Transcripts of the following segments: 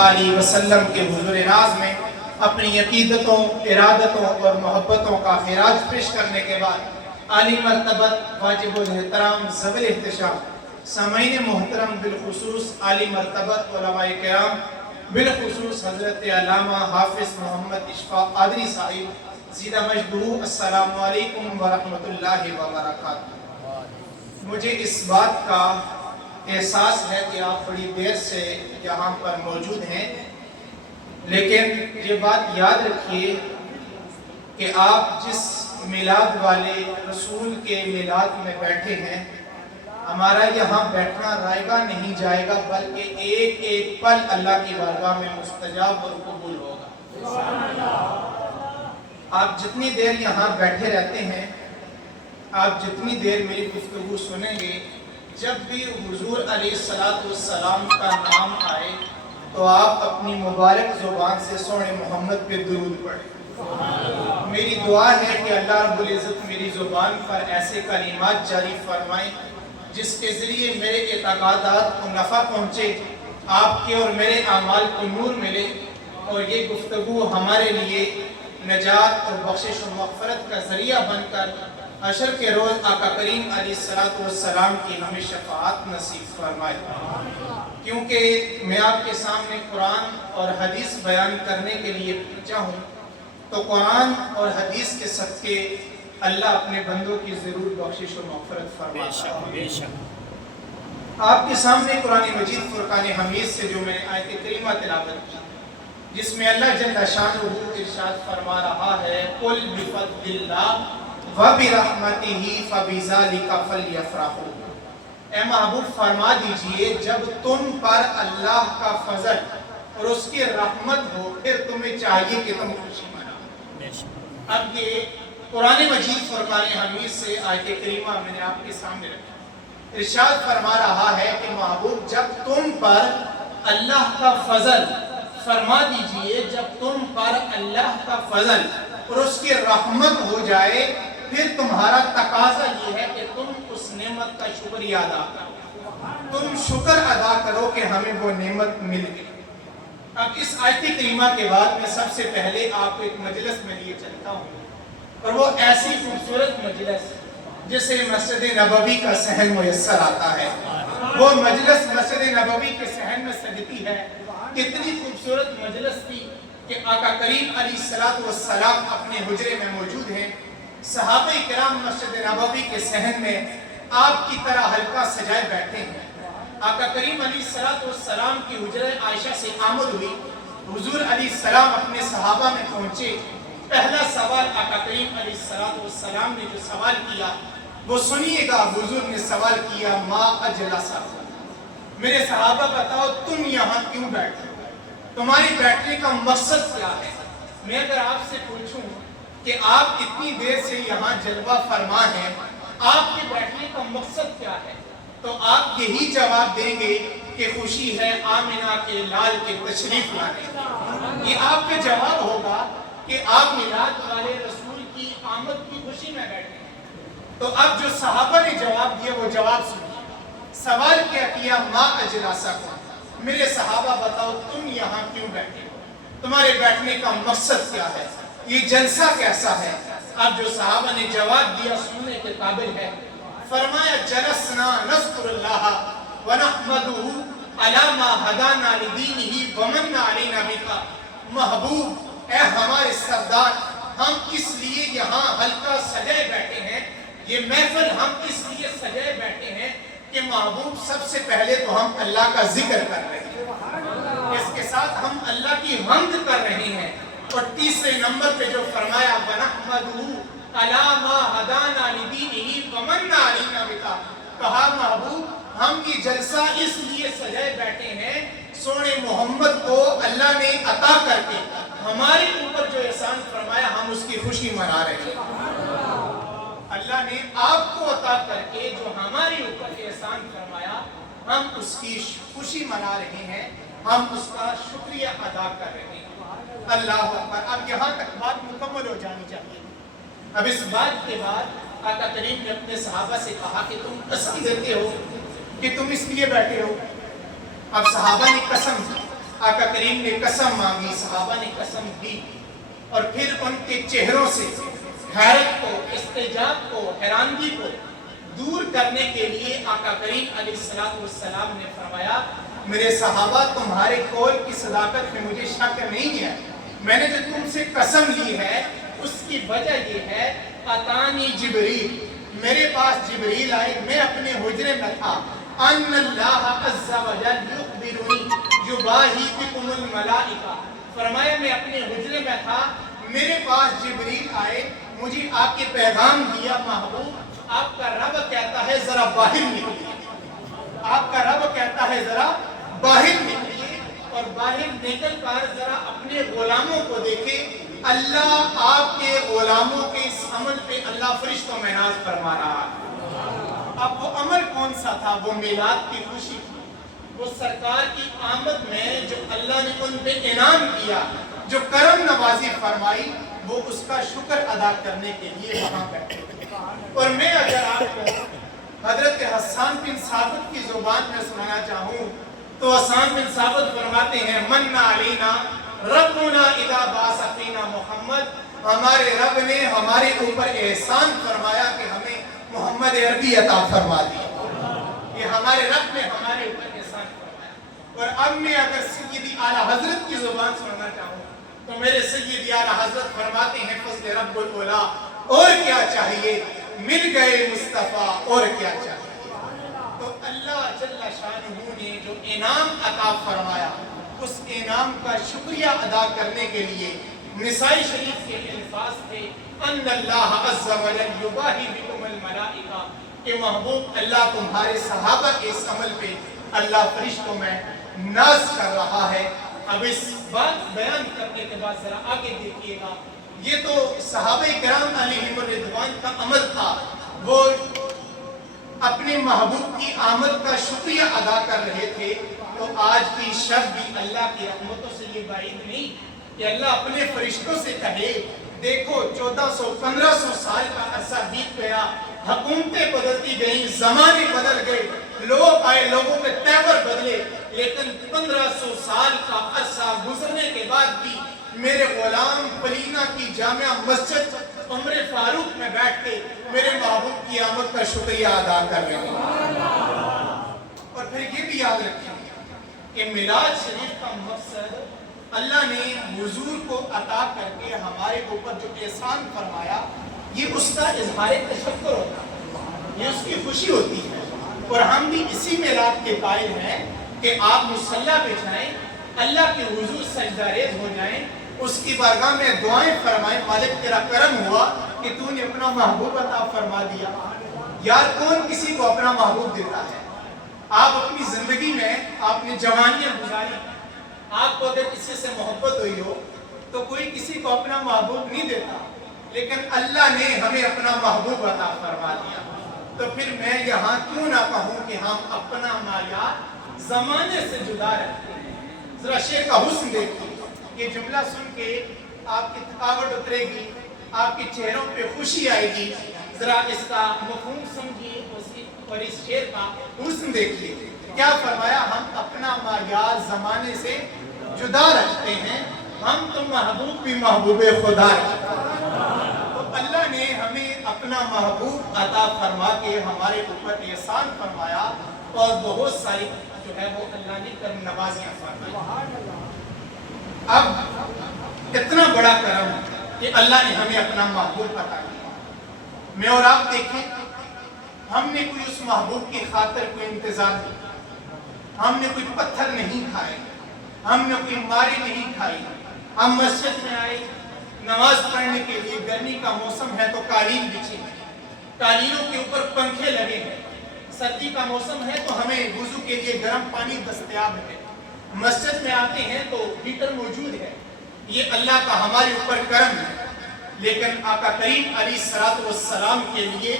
आलैहि वसल्लम के हुज़ूर नाज़ में अपनी अकीदतों, इरादतों और मोहब्बतों का खिराज पेश करने के बाद आली मर्तबत वाजिबुल एहतराम ज़वील एहतिशाम सामईन मोहतरम बिलखुसूस आली मर्तबत उलमाए किराम बिलखुसूस हज़रत अल्लामा हाफिज़ मोहम्मद इशफ़ाक़ क़ादरी साहिब ज़ीदा मजदूह अस्सलामु अलैकुम व रहमतुल्लाहि व बरकातुहू। मुझे इस बात का एहसास है कि आप बड़ी देर से यहाँ पर मौजूद हैं, लेकिन ये बात याद रखिए कि आप जिस मिलाद वाले रसूल के मिलाद में बैठे हैं, हमारा यहाँ बैठना रायगा नहीं जाएगा, बल्कि एक एक पल अल्लाह की बारगाह में मुस्तजाब और कबूल होगा। आप जितनी देर यहाँ बैठे रहते हैं, आप जितनी देर मेरी गुफ्तगू सुनेंगे, जब भी हुजूर अलैहिस्सलाम का नाम आए तो आप अपनी मुबारक ज़ुबान से सोने मोहम्मद पे दुरूद पढ़ें। मेरी दुआ है कि अल्लाह रब्बुल इज़्ज़त मेरी ज़ुबान पर ऐसे कलिमात जारी फरमाएं जिसके ज़रिए मेरे एतक़ादात को नफ़ा पहुँचे, आपके और मेरे आमाल को नूर मिले और ये गुफ्तगू हमारे लिए नजात और बख्शिश और मग़फ़िरत का ज़रिया बनकर हशर के रोज़ आका करीम अलैहिस्सलाम की हमें शफ़ाअत नसीब फरमाए। क्योंकि मैं आपके सामने कुरान और हदीस बयान करने के लिए पहुँचा हूँ, तो कुरान और हदीस के सदक़े अल्लाह अपने बंदों की ज़रूर बख्शिश और मग़फ़िरत फरमाता है। आपके सामने कुरान मजीद फुरक़ान हमीद से जो मैंने आयत करीमा तिलावत की, जिसमें अल्लाह जल्ल शानुहु इरशाद फरमा रहा है, कुल बिफ़ज़्लिल्लाह व बिरहमतिही फबिज़ालिका फलयफ़रहू। ए महबूब फरमा दीजिए, जब तुम पर अल्लाह का फजल और उसकी रहमत हो, फिर तुम्हें चाहिए कि तुम खुशी मनाओ। अब ये कुरान मजीद फुरक़ान हमीद से आयत करीमा मैंने आपके सामने रखी। इरशाद फरमा रहा है कि महबूब, जब तुम पर अल्लाह का फजल, फरमा दीजिए जब तुम पर अल्लाह का फजल और उसकी रहमत हो जाए, फिर तुम्हारा तकाजा ये है कि तुम उस नेमत का शुक्रिया अदा करो, तुम शुक्र अदा करो कि हमें वो नेमत मिल गई। अब इस आयत करीमा के बाद मैं सबसे पहले आपको एक मजलिस में लिए चलता हूँ, और वो ऐसी खूबसूरत मजलिस जिसे मस्जिद नबवी का सहन मुयस्सर आता है। वो मजलिस मस्जिद नबवी के सहन में सजती है। कितनी खूबसूरत मजलिस थी कि आका करीम अलैहिस्सलाम अपने हुजरे में मौजूद हैं, सहाबे किराम मस्जिद नबवी के सहन में आपकी तरह हल्का सजाए बैठे हैं। आका करीम अलैहिस्सलाम की हुजरे आयशा से आमद हुई, हुजूर अलैहिस्सलाम अपने सहाबा में पहुंचे। पहला सवाल आका करीम अलैहिस्सलाम ने जो सवाल किया वो सुनिएगा। हुजूर ने सवाल किया, मा अजलसा, मेरे सहाबा बताओ तुम यहाँ क्यों बैठे, तुम्हारे बैठने का मकसद क्या है। मैं अगर आपसे पूछूं कि आप इतनी देर से यहाँ जलवा फरमा हैं, आपके बैठने का मकसद क्या है, तो आप यही जवाब देंगे कि खुशी है आमिना के लाल के तशरीफ लाने। ये आपका जवाब होगा कि आप मिलाद वाले रसूल की आमद की खुशी में बैठे हैं। तो अब जो सहाबा ने जवाब दिया वो जवाब सुनिए। सवाल क्या किया, मा अजलासा को, मेरे सहाबा बताओ तुम यहाँ क्यों बैठे हो, तुम्हारे बैठने का मकसद क्या है, ये जलसा कैसा है। अब जो सहाबा ने जवाब दिया सुनने के काबिल है। फरमाया, जलसना नज़्कुरुल्लाह व नहमदुहु अला मा हदाना लिदीनिही व मन्ना अलैना बिका। महबूब, ए हमारे सरदार, हम इसलिए यहाँ हल्का सजाए बैठे हैं, ये महफिल हम इसलिए सजाए बैठे हैं कि महबूब सबसे पहले तो हम अल्लाह का जिक्र कर रहे हैं, इसके साथ हम अल्लाह की हम्द कर रहे हैं, और तीसरे नंबर पे जो फरमाया, वनहमदुहु अला मा हदाना लिदीनिही व मन्ना अलैना बिका, कहा महबूब हम ये जलसा इसलिए सजाए बैठे हैं, सोने मोहम्मद को अल्लाह ने अता करके हमारे ऊपर जो एहसान फरमाया हम उसकी खुशी मना रहे हैं। अल्लाह ने आपको अता करके जो हमारे ऊपर एहसान फरमाया हम उसकी खुशी मना रहे हैं, हम उसका शुक्रिया अदा कर रहे हैं। अल्लाह अकबर। अब यहाँ तक बात मुकम्मल हो जानी चाहिए। अब इस बात के बाद आका करीम ने अपने सहाबा से कहा कि तुम कसम देते हो कि तुम इसलिए बैठे हो। अब सहाबा ने कसम दी آقا کریم نے قسم مانگی، صحابہ نے قسم دی، اور پھر ان کے چہروں سے حیرت کو، استعجاب کو، حیرانگی کو دور کرنے کے لیے آقا کریم علیہ السلام نے فرمایا میرے صحابہ تمہارے قول کی صداقت میں مجھے شک نہیں ہے، میں نے جو تم سے قسم لی ہے اس کی وجہ یہ ہے اتانی جبریل، میرے پاس جبریل آئے، میں اپنے حجرے میں تھا، ان اللہ عز و جل یخبرنی یباہی بکم الملائکہ، فرمایا میں اپنے حجرے میں تھا، میرے پاس جبریل آئے، مجھے آپ کے پیغام دیا محبوب آپ کا رب کہتا ہے ذرا باہر نکلیے، آپ کا رب کہتا ہے ذرا باہر نکلیے، اور باہر نکل کر ذرا اپنے غلاموں کو دیکھیں، اللہ آپ کے غلاموں کے اس عمل پہ اللہ فرشتوں میں ناز فرما رہا ہے۔ اب وہ عمل کون سا تھا؟ وہ میلاد کی خوشی تھی، وہ سرکار کی آمد میں جو اللہ نے ان پہ انعام کیا، جو کرم نوازی فرمائی، وہ اس کا شکر ادا کرنے کے لیے وہاں بیٹھے تھے۔ اور میں اگر آپ کو حضرت حسان بن ثابت کی زبان میں سنانا چاہوں تو حسان بن ثابت فرماتے ہیں من علینا ربنا اذا بعث فینا محمد، ہمارے رب نے ہمارے اوپر احسان فرمایا کہ ہمیں محمد عربی عطا فرما دیا، یہ ہمارے رب نے ہمارے اوپر احسان فرمایا۔ اور اب میں اگر سیدی اعلیٰ حضرت کی زبان سننا چاہوں تو میرے سیدی اعلیٰ حضرت فرماتے ہیں فضل رب الاولیاء، اور کیا چاہیے، مل گئے مصطفیٰ اور کیا چاہیے۔ تو اللہ جل شانہ نے جو انعام عطا فرمایا اس انعام کا شکریہ ادا کرنے کے لیے نسائی شریف کے الفاظ تھے ان اللہ عز و جل یباہی بکم الملائکہ، کہ محبوب اللہ تمہارے صحابہ کے اس عمل پہ اللہ فرشتوں میں ناز کر رہا ہے۔ اب اس بات بیان کرنے کے بعد ذرا آگے دیکھیے گا، یہ تو صحابہ کرام علیہم الرضوان کا عمل تھا، وہ اپنے محبوب کی آمد کا شکریہ ادا کر رہے تھے، تو آج کی شب بھی اللہ کی رحمتوں سے یہ بعید نہیں کہ اللہ اپنے فرشتوں سے کہے دیکھو 1400-1500 سال کا عرصہ بیت گیا، حکومتیں بدلتی گئیں، زمانے بدل گئے، لوگ آئے، لوگوں کے تیور بدلے، لیکن 1500 سال کا عرصہ گزرنے کے بعد بھی میرے غلام پلینا کی جامع مسجد عمر فاروق میں بیٹھ کے میرے محبوب کی آمد کا شکریہ ادا کر رہے ہیں۔ اور پھر یہ بھی یاد رکھیں کہ میلاد شریف کا مقصد اللہ نے حضور کو عطا کر کے ہمارے اوپر جو احسان فرمایا، یہ اس کا اظہار تشکر ہوتا ہے، یہ اس کی خوشی ہوتی ہے، اور ہم بھی اسی میلاد کے قائل ہیں کہ آپ مصلی پہ جائیں، اللہ کے حضور سجدہ ریز ہو جائیں، اس کی بارگاہ میں دعائیں فرمائیں، مالک تیرا کرم ہوا کہ تو نے اپنا محبوب عطا فرما دیا۔ یار کون کسی کو اپنا محبوب دیتا ہے؟ آپ اپنی زندگی میں آپ نے جوانیاں گزاری، آپ کو اگر کسی سے محبت ہوئی ہو تو کوئی کسی کو اپنا محبوب نہیں دیتا، لیکن اللہ نے ہمیں اپنا محبوب عطا فرما دیا، تو پھر میں یہاں کیوں نہ کہوں کہ ہم اپنا معیار زمانے سے جدا رکھتے ہیں۔ ذرا شیخ کا حسن دیکھیے، یہ جملہ سن کے آپ کی تھکاوٹ اترے گی، آپ کے چہروں پہ خوشی آئے گی، ذرا اس کا مفہوم سمجھیے اور اس شعر کا حسن دیکھیے، کیا فرمایا، ہم اپنا معیار زمانے سے جدا رکھتے ہیں، ہم تو محبوب بھی محبوب خدا ہے۔ تو اللہ نے ہمیں اپنا محبوب عطا فرما کے ہمارے اوپر احسان فرمایا، اور بہت ساری جو ہے وہ اللہ نے کرم نوازیاں فرمائی۔ اب اتنا بڑا کرم کہ اللہ نے ہمیں اپنا محبوب عطا کیا، میں اور آپ دیکھیں ہم نے کوئی اس محبوب کی خاطر کوئی انتظار نہیں، ہم نے کوئی پتھر نہیں کھائے، ہم نے کوئی ماری نہیں کھائی، ہم مسجد میں آئے نماز پڑھنے کے لیے، گرمی کا موسم ہے تو قالین بچھی ہے، قالینوں کے اوپر پنکھے لگے ہیں، سردی کا موسم ہے تو ہمیں وضو کے لیے گرم پانی دستیاب ہے، مسجد میں آتے ہیں تو ہیٹر موجود ہے، یہ اللہ کا ہمارے اوپر کرم ہے۔ لیکن آقا کریم علیہ السلام کے لیے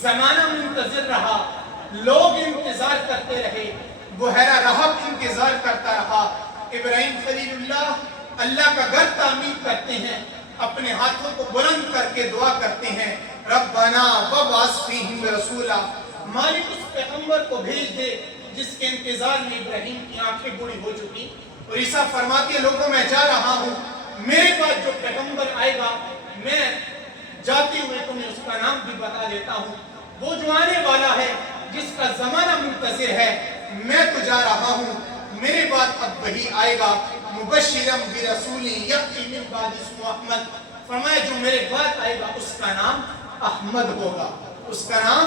زمانہ منتظر رہا، لوگ انتظار کرتے رہے، بحیرہ رحب انتظار کرتا رہا، ابراہیم خلیل اللہ کا گھر تعمیر کرتے ہیں، اپنے ہاتھوں کو بلند کر کے دعا کرتے ہیں، ربنا وابعث فیہم رسولا، مالک اس پیغمبر کو بھیج دے جس کے انتظار میں ابراہیم کی آنکھیں بوڑھی ہو چکی، اور عیسیٰ فرماتے ہیں لوگوں میں جا رہا ہوں، میرے بعد جو پیغمبر آئے گا میں جاتے ہوئے تمہیں اس کا نام بھی بتا دیتا ہوں، وہ جو آنے والا ہے جس کا زمانہ منتظر ہے، میں تو جا رہا ہوں، میرے بعد اب وہی آئے گا، مبشرم برسول یأتی من بعد اسمہ احمد، فرمایا جو میرے بعد آئے گا اس کا نام احمد ہوگا، اس کا نام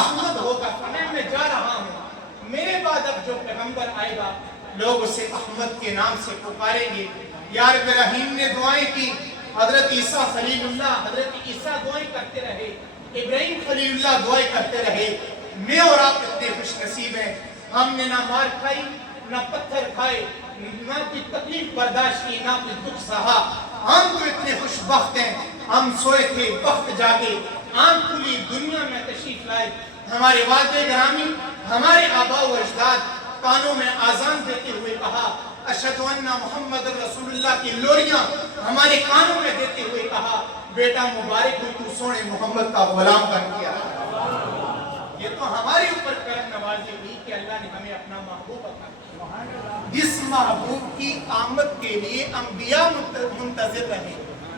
احمد ہوگا۔ فرمایا میں جا رہا ہوں، میرے بعد اب جو پیغمبر آئے گا لوگ اسے احمد کے نام سے پکاریں گے۔ یا رب رحیم نے دعائیں کی، حضرت عیسیٰ خلیل اللہ، حضرت عیسیٰ دعائیں کرتے رہے، ابراہیم خلیل اللہ دعائیں کرتے رہے۔ میں اور آپ اتنے خوش نصیب ہیں، ہم نے نہ مار کھائی، نہ پتھر کھائے، نہ کوئی تکلیف برداشت کی، نہ کوئی دکھ سہا۔ ہم تو اتنے خوش بخت ہیں، ہم سوئے تھے بخت جاگے، آنکھ کھلی دنیا میں تشریف لائے۔ ہمارے والد گرامی، ہمارے آباء و اجداد کانوں میں آذان دیتے ہوئے کہا اشہد ان محمد رسول اللہ کی لوریاں ہمارے کانوں میں دیتے ہوئے کہا بیٹا مبارک ہو تو سونے محمد کا غلام بن گیا۔ یہ تو ہمارے اوپر کرم نوازی ہوئی کہ اللہ نے ہمیں اپنا محبوب عطا کیا، جس محبوب کی آمد کے لیے انبیاء منتظر رہے۔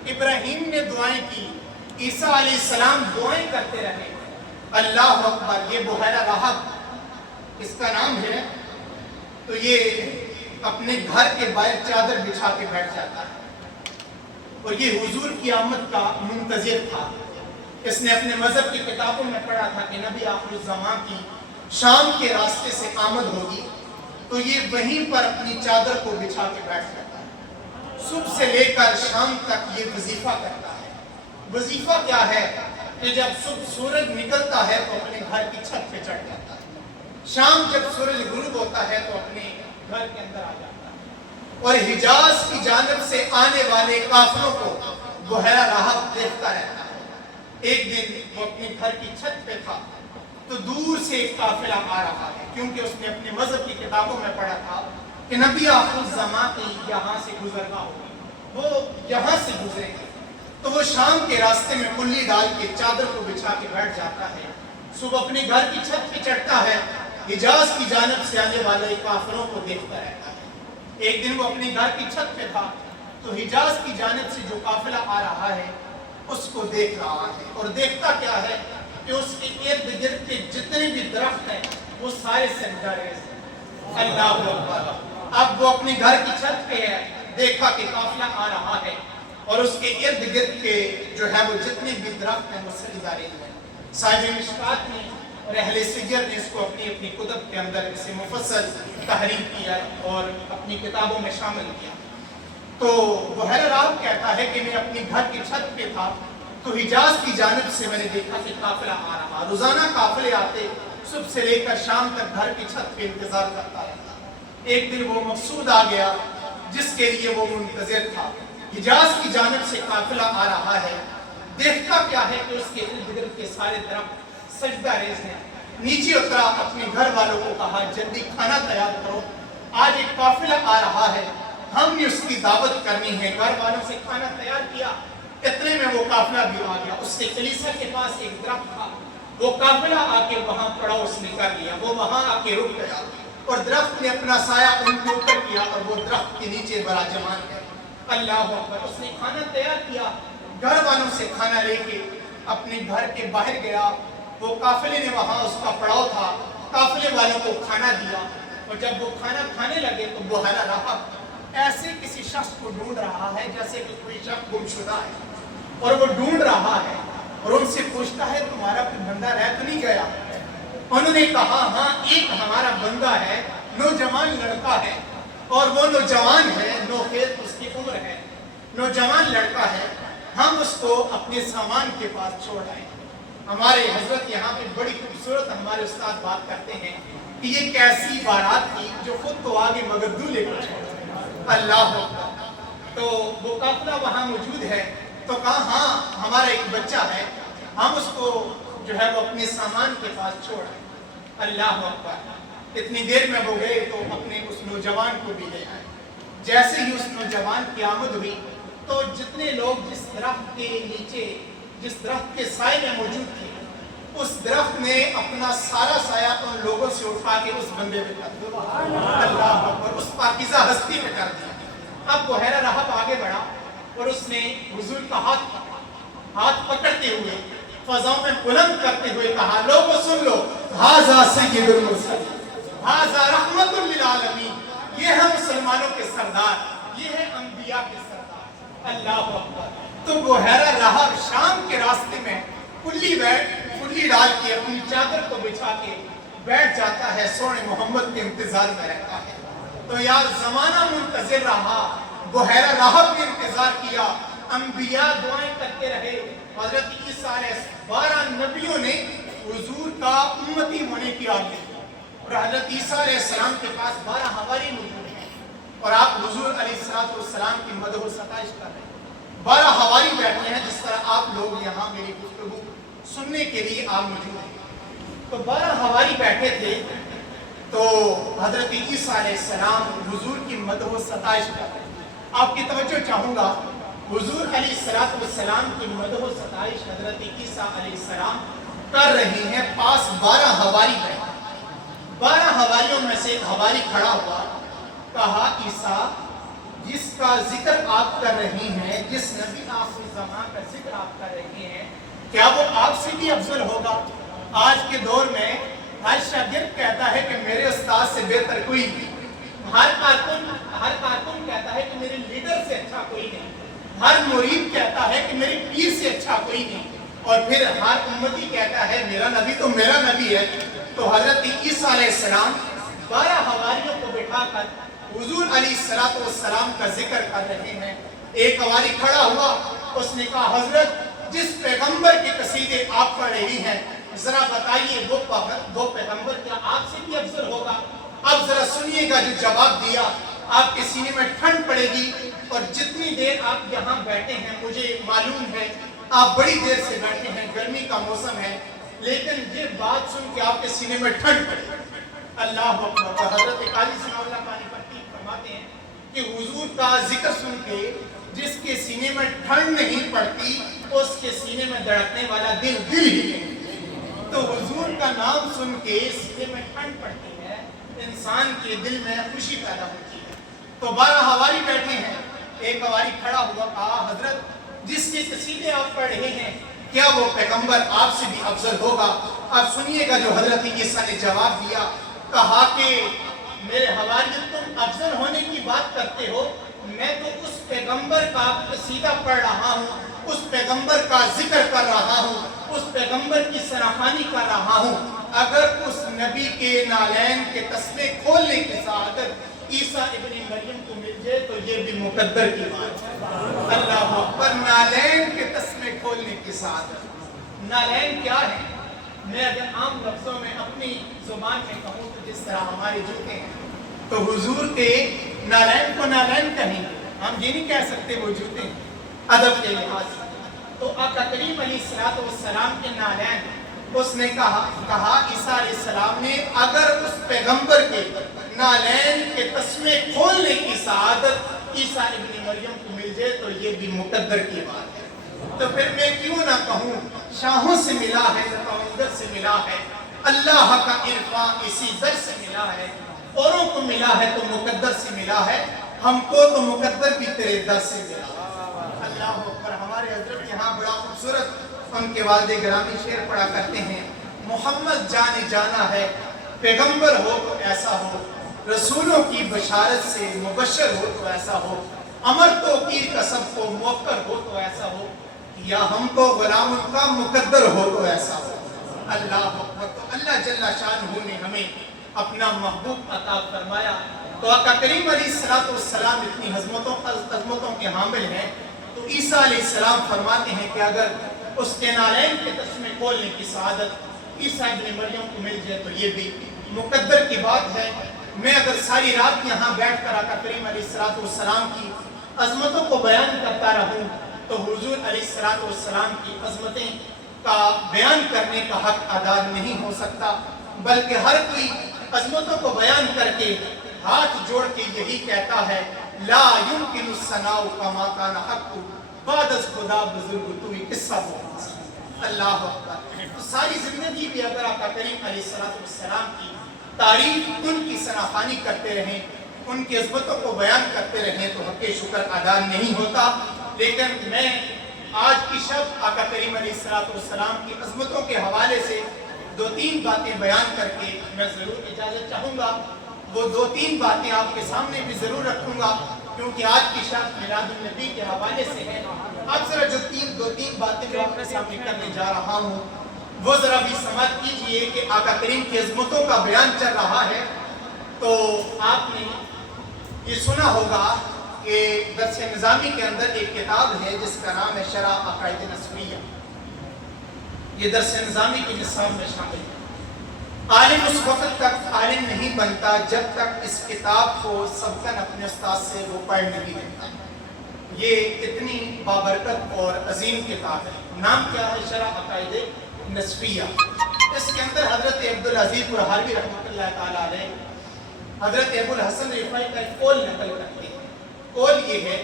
ابراہیم نے دعائیں کی، عیسیٰ علیہ السلام دعائیں کرتے رہے۔ اللہ اکبر، یہ بحیرہ راہب اس کا نام ہے، تو یہ اپنے گھر کے باہر چادر بچھا کے بیٹھ جاتا ہے اور یہ حضور کی آمد کا منتظر تھا۔ اس نے اپنے مذہب کی کتابوں میں پڑھا تھا کہ نبی آخر الزمان کی شام کے راستے سے آمد ہوگی، تو یہ وہیں پر اپنی چادر کو بچھا کے بیٹھ جاتا ہے۔ صبح سے لے کر شام تک یہ وظیفہ کرتا ہے۔ وظیفہ کیا ہے کہ جب صبح سورج نکلتا ہے تو اپنے گھر کی چھت پہ چڑھ جاتا ہے، شام جب سورج غروب ہوتا ہے تو اپنے گھر کے اندر آ جاتا ہے، اور حجاز کی جانب سے آنے والے قافلوں کو بحیرہ راہب دیکھتا رہتا ہے۔ ایک دن وہ اپنے گھر کی چھت پہ تھا تو دور سے ایک قافلہ آ رہا ہے، کیونکہ اس نے اپنے مذہب کی کتابوں میں پڑھا تھا کہ نبی آخر الزمان کی یہاں سے گزرنا ہوگی، وہ یہاں سے گزریں گے۔ تو وہ شام کے راستے میں کلی ڈال کے چادر کو بچھا کے بیٹھ جاتا ہے، صبح اپنے گھر کی چھت پہ چڑھتا ہے، حجاز کی جانب سے آنے والے کافروں کو دیکھتا رہتا ہے۔ ایک دن وہ اپنے گھر کی چھت پہ تھا تو حجاز کی جانب سے جو قافلہ آ رہا ہے اس کو دیکھ رہا ہے، اور دیکھتا کیا ہے کہ اس کے ارد گرد کے جتنے بھی درخت ہیں وہ سارے سجدہ ریز ہیں۔ اللہ اکبر، اب وہ اپنے گھر کی چھت پہ ہے، دیکھا کہ قافلہ آ رہا ہے اور اس کے ارد گرد کے جو ہے وہ جتنے بھی درخت ہیں وہ سجدہ ریز ہیں۔ صاحب مشکات نے اور اہل سجر نے اس کو اپنی کتب کے اندر اسے مفصل تحریر کیا اور اپنی کتابوں میں شامل کیا۔ تو بحیرہ راہب کہتا ہے کہ میں اپنی گھر کی چھت پہ تھا تو حجاز کی جانب سے میں نے دیکھا کہ قافلہ آ رہا، روزانہ قافلے آتے، صبح سے لے کر شام تک گھر کی چھت پہ انتظار کرتا رہتا۔ ایک دن وہ مقصود آ گیا جس کے لیے وہ منتظر تھا، حجاز کی جانب سے قافلہ آ رہا ہے، دیکھتا کیا ہے کہ اس کے ارد گرد کے سارے درخت سجدہ ریز ہیں۔ نیچے اترا، اپنے گھر والوں کو کہا جلدی کھانا تیار کرو، آج ایک قافلہ آ رہا ہے، ہم نے اس کی دعوت کرنی ہے۔ گھر والوں سے کھانا تیار کیا، اتنے میں وہ قافلہ بھی آ گیا۔ اس سے کلیسا کے پاس ایک درخت تھا، وہ قافلہ آ کے وہاں پڑاؤ اس نے کر لیا، وہ وہاں آ کے رک گیا اور درخت نے اپنا سایہ ان کے اوپر کیا اور وہ درخت کے نیچے براجمان ہے۔ اللہ اکبر، اس نے کھانا تیار کیا، گھر والوں سے کھانا لے کے اپنے گھر کے باہر گیا۔ وہ قافلے نے وہاں اس کا پڑاؤ تھا، قافلے والوں کو کھانا دیا، اور جب وہ کھانا کھانے لگے تو بحیرہ راہب ایسے کسی شخص کو ڈھونڈ رہا ہے جیسے کہ کوئی شخص گم شدہ ہے، اور وہ ڈھونڈ رہا ہے اور ان سے پوچھتا ہے تمہارا کوئی بندہ رہ تو نہیں گیا؟ انہوں نے کہا ہاں ایک ہمارا بندہ ہے، نوجوان لڑکا ہے، اور وہ نوجوان ہے، نوخیز اس کی عمر ہے، نوجوان لڑکا ہے، ہم اس کو اپنے سامان کے پاس چھوڑ آئے۔ ہمارے حضرت یہاں پہ بڑی خوبصورت ہمارے استاد بات کرتے ہیں کہ یہ کیسی بارات تھی جو خود تو آگے مگر دولہے کو چھوڑ۔ اللہ اکبر، تو وہ قافلہ وہاں موجود ہے تو کہا ہاں ہمارا ایک بچہ ہے، ہم اس کو جو ہے وہ اپنے سامان کے پاس چھوڑ آئے۔ اللہ اکبر، اتنی دیر میں وہ گئے تو اپنے اس نوجوان کو بھی لے آئے۔ جیسے ہی اس نوجوان کی آمد ہوئی تو جتنے لوگ جس درخت کے نیچے، جس درخت کے سائے میں موجود تھے، उस दरख्त ने अपना सारा साया उन लोगों से उठा के उस बंदे पे कर दिया, अल्लाह अकबर, उस पाकीज़ा हस्ती पे कर दिया। अब बुहैरा रहब आगे बढ़ा और उसने हुजूर का हाथ पकड़ते हुए फजाओं में बुलंद करते हुए कहा, लोगों सुन लो, हाज़ा सय्यदुल मुरसलीन, हाज़ा रहमतुल लिल आलमीन, ये है मुसलमानों के सरदार, ये है अंबिया के सरदार, अल्लाह अकबर। तो बुहैरा रहब शाम के रास्ते में कुल्ली डाल के अपनी चादर को बिछा के बैठ जाता है, सोने मोहम्मद के इंतजार में रहता है। तो यार जमाना मुंतजिर रहा, बुहैरा रहब ने इंतजार किया, अंबिया दुआएं करते रहे, हजरत ईसा अलैहि 12 नबियों ने हुजूर का उम्मती होने की आज्ञा दी और हजरत ईसा अलैहि सलाम के पास 12 हवारी मौजूद हैं और आप हुजूर अलैहिस्सलाम की मदह व सताइश कर रहे हैं। 12 हवारी बैठे हैं, जिस तरह आप लोग यहाँ मेरी गुफ्तगू सुनने के लिए आप मौजूद हैं। तो 12 हवारी बैठे थे, तो हजरत ईसा अलैहिस्सलाम हुजूर की मदह व सताइश कर रहे हैं। आपकी तवज्जो चाहूँगा, हुजूर अलैहिस्सलाम की मदह व सताइश हजरत ईसा अलैहिस्सलाम कर रहे हैं, पास 12 हवारी बैठे। 12 हवारियों में से एक हवारी खड़ा हुआ, कहा, ईसा, जिसका जिक्र आप कर रही हैं, जिस नबी आखिर ज़मां का जिक्र आप कर रही हैं, क्या वो आपसे भी अफजल होगा? आज के दौर में हर शागिर्द कहता है कि मेरे उस्ताद से बेहतर कोई नहीं, हर कारकुन कहता है कि मेरे लीडर से अच्छा कोई नहीं, हर मुरीद कहता है कि मेरे पीर से अच्छा कोई नहीं, और फिर हर उम्मती कहता है मेरा नबी तो मेरा नबी है। तो हजरत ईसा अलैहिस्सलाम 12 हवारियों को बिठाकर हुजूर अलैहिस्सलाम का जिक्र कर रहे हैं। एक हवारी खड़ा हुआ, उसने कहा, हजरत, जिस पैगंबर के कसीदे आप पढ़ रही हैं, जरा बताइए वो पैगंबर क्या आपसे भी अफजल होगा? अब जरा सुनिएगा जो जवाब दिया, आपके सीने में ठंड पड़ेगी और जितनी देर आप यहाँ बैठे हैं, मुझे मालूम है आप बड़ी देर से बैठे हैं, गर्मी का मौसम है, लेकिन ये बात सुन के आपके सीने में ठंड पड़ेगी। अल्लाह अकबर। हजरत काजी सनाउल्लाह पानीपती फरमाते हैं कि हुजूर का जिक्र सुन के जिसके सीने में ठंड नहीं पड़ती, उसके सीने में धड़कने वाला दिल ही नहीं। तो हुजूर का नाम सुन के सीने में ठंड पड़ती है, इंसान के दिल में खुशी पैदा होती है। तो 12 हवारी बैठे हैं, एक हवारी खड़ा हुआ, कहा, हजरत, जिसके कसीदे आप पढ़ रहे हैं, क्या वो पैगंबर आपसे भी अफजल होगा? अब सुनिएगा जो हजरत ईसा ने जवाब दिया, कहा कि मेरे हवारी, तुम अफजल होने की बात करते हो, मैं तो उस पैगंबर का कसीदा पढ़ रहा हूँ, उस पैगंबर का जिक्र कर रहा हूँ, उस पैगंबर की सराहनी कर रहा हूँ। अगर उस नबी के नालैन के तस्मे खोलने की सआदत ईसा इब्न मरियम को मिल जाए तो ये भी मुकद्दर की बात है। अल्लाह अकबर। नालैन के तस्मे खोलने की सआदत। नालैन क्या है? मैं अगर आम लफ्जों में अपनी जुबान में कहूँ तो जिस तरह हमारे जूते हैं, तो हुजूर के नालैन को नालैन कहेंगे, हम ये नहीं कह सकते वो जूते हैं अदब के लिहाज से। तो आका करीम अलैहिस्सलाम के नालैन, उसने कहा ईसा अलैहिस्सलाम ने, अगर उस पैगंबर के नालैन के तस्मे खोलने की सआदत ईसा इब्न मरियम को मिल जाए तो ये भी मुकद्दर की बात है। तो फिर मैं क्यों ना कहूँ, शाहों से मिला है, लताउद्दर से मिला है, अल्लाह का इरफा इसी दर से मिला है, औरों को मिला है तो मुकद्दर से मिला है, हमको तो मुकद्दर भी तेरे दर से मिला। अल्लाह अकबर। हमारे हजरत यहाँ बड़ा खूबसूरत उनके वालिद गिरामी शेर पढ़ा करते हैं, मोहम्मद जाने जाना है, पैगंबर हो तो ऐसा हो, रसूलों की बशारत से मुबशर हो तो ऐसा हो, अमर तो की कसम को मुवक्कर हो तो ऐसा हो, या हमको गुलाम उनका मुकद्दर हो तो ऐसा हो। अल्लाह अकबर। तो अल्लाह जल्ला शानहू ने हमें अपना महबूब अता फरमाया। तो आका करीम अलैहिस्सलाम इतनी अज़मतों के हामिल हैं, तो ईसा अलैहिस्सलाम फरमाते हैं कि अगर उसके नालैन के तस्मे खोलने की सआदत ईसा इब्न मरियम को मिल जाए तो ये भी मुकद्दर की बात है। मैं अगर सारी रात यहाँ बैठ कर आका करीम अलैहिस्सलाम की अज़मतों को बयान करता रहूँ तो हुजूर अलैहिस्सलाम की अज़मतें का बयान करने का हक अदा नहीं हो सकता, बल्कि हर कोई अज़मतों को बयान करके हाथ जोड़ के यही कहता है, ला युमकिनु सनाउ कमा कान हक़्क़ु बाद अज़ खुदा बुज़ुर्ग। तू किस्सा बोल अल्लाह अकबर। तो सारी ज़िंदगी भी अगर आका करीम अलैहिस्सलाम की तारीफ, उनकी सराहनी करते रहें, उनकी अज़मतों को बयान करते रहें तो हक़ शुक्र अदा नहीं होता। लेकिन मैं आज की शब आका करीम अलैहिस्सलाम की अज़मतों के हवाले से 2-3 बातें बयान करके मैं ज़रूर इजाज़त चाहूँगा। वो 2-3 बातें आपके सामने भी ज़रूर रखूँगा, क्योंकि आज की शब मिलादुन नबी के हवाले से है। आप ज़रा जो 2-3 बातें मैं आपके सामने करने जा रहा हूँ, वो ज़रा भी समझ कीजिए कि आका करीम की अज़मतों का बयान चल रहा है। तो आपने ये सुना होगा कि दर्स निज़ामी के अंदर एक किताब है जिसका नाम है शरह अक़ाइद नस्विया। ये दर्स निज़ामी के निसाब में शामिल है। आलिम उस वक्त तक आलिम नहीं बनता जब तक इस किताब को सबकन अपने उस्ताद से वो पढ़ नहीं लेता। ये इतनी बाबरकत और अजीम किताब है। नाम क्या है? शरह अक़ाइद नस्विया। इसके अंदर हज़रत अब्दुल अज़ीज़ बुरहानवी रहमतुल्लाह तआला अलैह हज़रत अबुल हसन रिफ़ाई का एक कौल नकल करते हैं। कौल ये है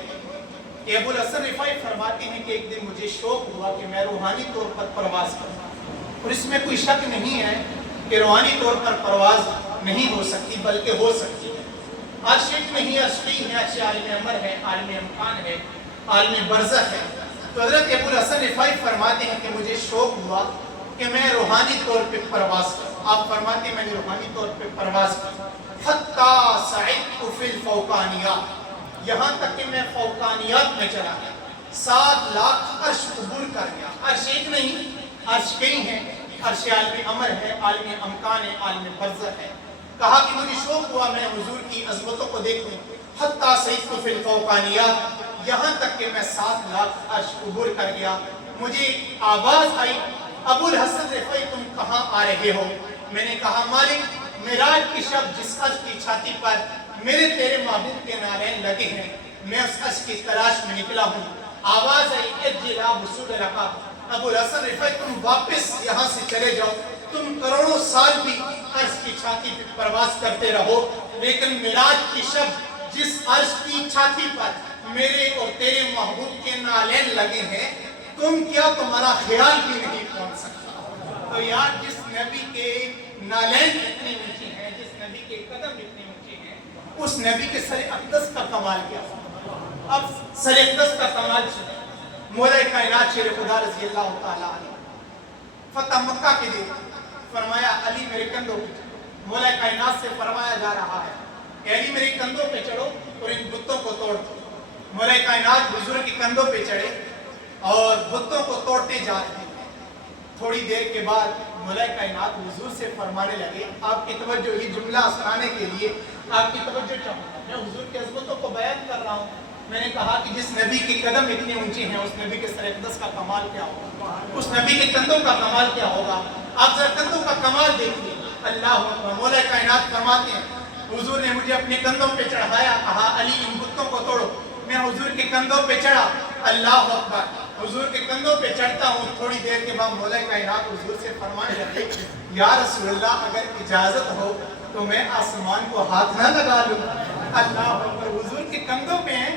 कि अबुल हसन रिफ़ाई फरमाते हैं कि एक दिन मुझे शौक़ हुआ कि मैं रूहानी तौर पर परवाज़ करूँ, और इसमें कोई शक नहीं है कि रूहानी तौर पर परवाज़ नहीं हो सकती बल्कि हो सकती है। अर्श एक नहीं, अर्श कई है, अर्श आलिम अमर है, आलिम अमकान है, आलिम बरज़ख है। तो हज़रत अबुल हसन रिफ़ाई फरमाते हैं कि मुझे शौक़ हुआ कि मैं रूहानी तौर पर परवाज़ करूँ। आप फरमाते हैं मैंने रूहानी तौर पर परवाज़ की, हत्ता सअदतु फिल फ़ौक़ानियात, यहाँ तक कि मैं फ़ौक़ानियात में चला गया। 7 लाख अर्श अबूर कर गया। अर्श एक नहीं, अर्श कई हैं, अर्श आलिम अमर है, आलिम अमकान है, आलिम बरज़ख है। कहा कि मुझे शौक़ हुआ मैं हुज़ूर की अज़मतों को देखूँ। हत्ता सअदतु फिल फ़ौक़ानियात, यहाँ तक कि मैं 7 लाख अर्श अबूर कर गया। मुझे आवाज़ आई, अबुल हसन रिफ़ाई तुम कहाँ आ रहे हो? मैंने कहा मालिक, मेराज की शब जिस अर्श की छाती पर मेरे तेरे महबूब के नारैन लगे हैं, मैं उस अर्श की तलाश में निकला हूँ। आवाज़ आई, इर्जिला वसूल रखा, अबुल हसन रिफ़ाई तुम वापस यहाँ से चले जाओ। तुम करोड़ों साल भी अर्श की छाती पर परवाज़ करते रहो, लेकिन मेराज की शब जिस अर्श की छाती पर मेरे और तेरे महबूब के नालैन लगे हैं, तुम क्या तुम्हारा ख्याल भी नहीं पहुँच सकता। तो यार जिस नबी के नालैन इतनी ऊंची हैं, जिस नबी के कदम इतने ऊंचे हैं, उस नबी के सर अक़दस का कमाल क्या है। अब सर अक़दस का कमाल मौला कायनात शेर खुदा रज़ी अल्लाह तआला अन्हु फतह मक्का के दिन फरमाया अली मेरे कंधों पे चढ़ो। मौला कायनात से फरमाया जा रहा है कि अली मेरे कंधों पे चढ़ो और इन बुतों को तोड़ दो। मौला कायनात हुज़ूर के कंधों पे चढ़े और बुतों को तोड़ते जा रहे हैं। थोड़ी देर के बाद मौला कायनात हुज़ूर से फरमाने लगे, आपकी तवज्जो, ये जुमला सुनाने के लिए आपकी तवज्जो चाहूँगा। मैं हुज़ूर की अज़मतों को बयान कर रहा हूँ। मैंने कहा कि जिस नबी के कदम इतने ऊंचे हैं, उस नबी के सर अक़दस का कमाल क्या होगा, उस नबी के कंधों का कमाल क्या होगा। आप जरा कंधों का कमाल देखिए। अल्लाह अकबर। मौला कायनात फरमाते हैं हुज़ूर ने मुझे अपने कंधों पे चढ़ाया, कहा अली इन बुतों को तोड़ो। मैं हुज़ूर के कंधों पे चढ़ा। अल्लाह अकबर। हुज़ूर के कंधों पे चढ़ता हूँ, थोड़ी देर के बाद मौला कायनात हुज़ूर से फरमाने लगे, या रसूलल्लाह अगर इजाज़त हो तो मैं आसमान को हाथ ना लगा लूँ। अल्लाह अकबर। हुज़ूर के कंधों पे हैं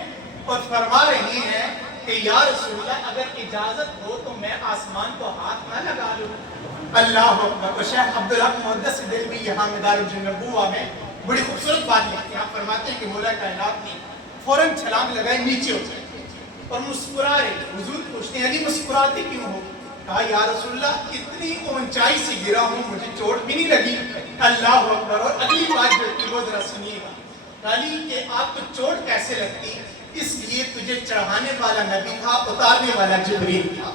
और फरमा रही हैं कि या रसूलल्लाह अगर इजाज़त हो तो मैं आसमान को हाथ ना लगा लूँ। अल्लाह अकबर। तो शेख अब्दुल हक मुहद्दिस दिल्वी यहाँ मदारिजुन नबुव्वा में बड़ी खूबसूरत बात लिखते हैं। आप फरमाते हैं कि मौला कायनात ने फौरन छलांग लगाई, नीचे उतरे और मुस्कुरा रहे। हुज़ूर पूछते हैं अली मुस्कुराते क्यों हो? कहा या रसूलल्लाह इतनी ऊंचाई से गिरा हूँ, मुझे चोट भी नहीं लगी। अल्लाह अकबर। और अगली बात जो थी वो जरा सुनिएगा। अली के आपको चोट कैसे लगती? इसलिए तुझे चढ़ाने वाला नबी था, उतारने वाला जिब्रील था।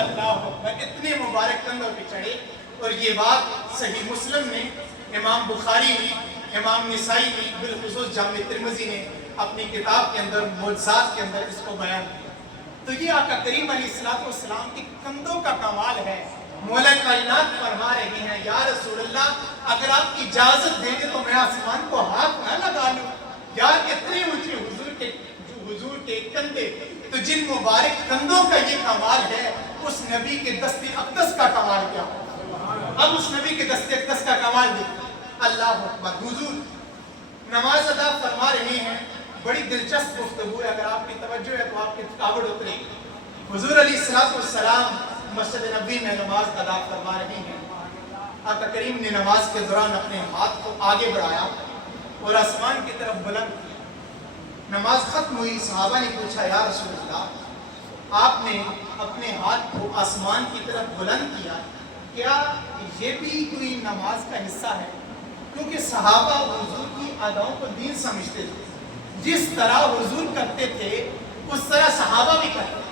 अल्लाह अकबर। इतने मुबारक कंधों पे चढ़े। और ये बात सही मुस्लिम में, इमाम बुखारी ने, इमाम निसाई ने, बिलखुसूस जामे तिर्मिज़ी ने अपनी किताब के अंदर मुअज्ज़ात के अंदर इसको बयान किया। तो ये आका करीम अलैहिस्सलाम के कंधों का कमाल है। मौला कायनात फरमा रहे हैं या रसूलल्लाह अगर आप इजाज़त देंगे तो मैं आसमान को हाथ ना लगा लूँ। यार इतने ऊंचे हुजूर के कंधे, तो जिन मुबारक कंधों का ये कमाल है, उस नबी के दस्ते अक़दस का कमाल क्या हो। अब उस नबी के दस्ते अक़दस का कमाल देखिए। अल्लाह अकबर। हुजूर नमाज अदा फरमा रहे हैं। बड़ी दिलचस्प गुफ्तगू है, अगर आपकी तवज्जो है तो आपकी थकावट उतरेगी। हुजूर अलैहिस्सलाम مسجد نبوی میں نماز ادا فرما رہے ہیں، آقا کریم نے نماز کے دوران اپنے ہاتھ کو آگے بڑھایا اور آسمان کی طرف بلند کیا۔ نماز ختم ہوئی، صحابہ نے پوچھا یا رسول اللہ، آپ نے اپنے ہاتھ کو آسمان کی طرف بلند کیا، کیا یہ بھی کوئی نماز کا حصہ ہے؟ کیونکہ صحابہ حضور کی اداؤں کو دین سمجھتے تھے، جس طرح حضور کرتے تھے اس طرح صحابہ بھی کرتے تھے۔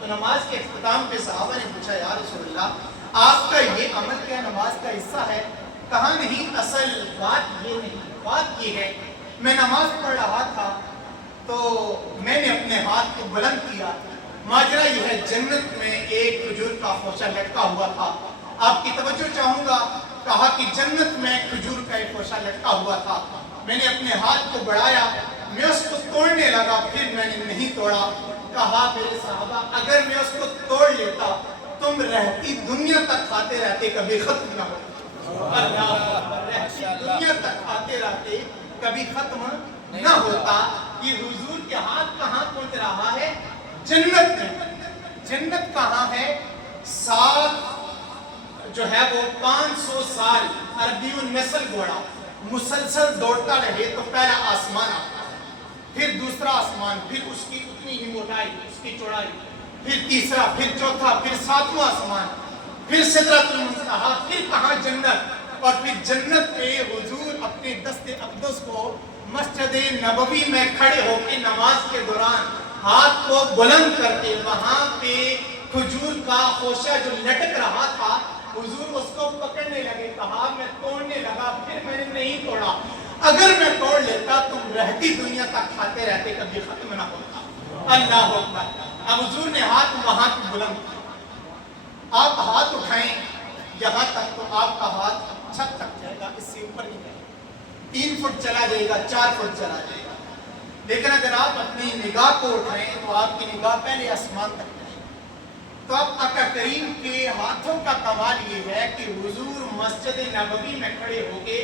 تو نماز کے اختتام پہ صحابہ نے پوچھا یا رسول اللہ، آپ کا یہ عمل کیا نماز کا حصہ ہے؟ کہا نہیں، اصل بات یہ نہیں، بات یہ ہے میں نماز پڑھ رہا تھا تو میں نے اپنے ہاتھ کو بلند کیا، ماجرا یہ ہے جنت میں ایک کھجور کا خوشہ لٹکا ہوا تھا، آپ کی توجہ چاہوں گا۔ کہا کہ جنت میں کھجور کا ایک خوشہ لٹکا ہوا تھا، میں نے اپنے ہاتھ کو بڑھایا، میں اس کو توڑنے لگا، پھر میں نے نہیں توڑا۔ کہا میرے صحابہ اگر میں اس کو توڑ لیتا تم رہتی دنیا تک کھاتے رہتے کبھی ختم نہ ہوتا۔ رہتی دنیا تک کھاتے رہتے کبھی ختم نہ ہوتا۔ یہ حضور کے ہاتھ کہاں پہنچ رہا ہے؟ جنت میں۔ جنت کہاں ہے؟ سات جو ہے وہ 500 سال عربی النسل گھوڑا مسلسل دوڑتا رہے تو پہلا آسمان آتا ہے، پھر دوسرا آسمان، پھر اس کی اتنی ہی موٹائی، اس کی چوڑائی، پھر تیسرا، پھر چوتھا، پھر ساتواں آسمان، پھر سدرۃ المنتہا، پھر کہاں جنت، اور پھر جنت پہ حضور اپنے دست اقدس کو مسجد نبوی میں کھڑے ہو کے نماز کے دوران ہاتھ کو بلند کرتے، وہاں پہ کھجور کا خوشہ جو لٹک رہا تھا حضور اس کو پکڑنے لگے، کہا میں توڑنے لگا، پھر میں نے نہیں توڑا، اگر میں توڑ لیتا تم رہتی دنیا تک کھاتے رہتے کبھی ختم نہ ہوتا۔ اللہ اکبر۔ اب حضور نے ہاتھ وہاں کی بلند کیا، آپ ہاتھ اٹھائیں یہاں تک تو آپ کا ہاتھ چھت تک جائے گا، اس سے اوپر نہیں جائے گا، 3 فٹ چلا جائے گا، 4 فٹ چلا جائے گا، لیکن اگر آپ اپنی نگاہ کو اٹھائیں تو آپ کی نگاہ پہلے آسمان تک جائے گی۔ تو اب آقا کریم کے ہاتھوں کا کمال یہ ہے کہ حضور مسجد نبوی میں کھڑے ہو کے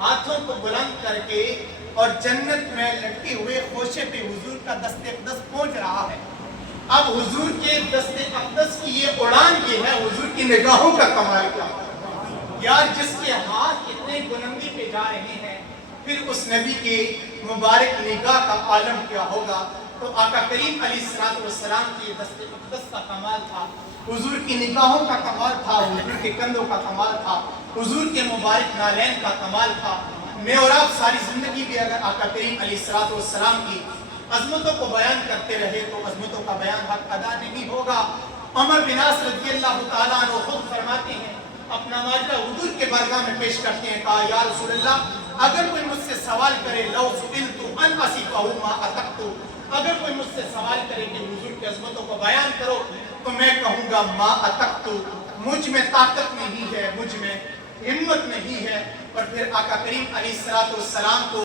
ہاتھوں کو بلند کر کے اور جنت میں لٹکے ہوئے خوشے پہ حضور کا دست اقدس پہنچ رہا ہے۔ اب حضور کے دست اقدس کی یہ اڑان یہ ہے، حضور کی نگاہوں کا کمال کیا یار، جس کے ہاتھ اتنے بلندی پہ جا رہے ہیں پھر اس نبی کے مبارک نگاہ کا عالم کیا ہوگا۔ تو آقا کریم علیہ السلام کی دست اقدس کا کمال تھا، حضور کی نگاہوں کا کمال تھا، حضور کے کندھوں کا کمال تھا، حضور کے مبارک نالین کا کمال تھا۔ میں اور آپ ساری زندگی بھی اگر آقا کریم علیہ السلام کی عظمتوں کو بیان کرتے رہے تو عظمتوں کا بیان حق ادا نہیں ہوگا۔ عمر بن عاص رضی اللہ تعالیٰ عنہ خود فرماتے ہیں، اپنا ماجرا حضور کے بارگاہ میں پیش کرتے ہیں، کہا یا رسول اللہ اگر کوئی مجھ سے سوال کرے لو سئلت ان اصفہ ما اطقت، اگر کوئی مجھ سے سوال کرے کہ حضور کی عظمتوں کو بیان کرو تو میں کہوں گا ما اطقت، مجھ میں طاقت نہیں ہے، مجھ میں ہمت نہیں ہے۔ اور پھر آقا کریم علیہ السلام کو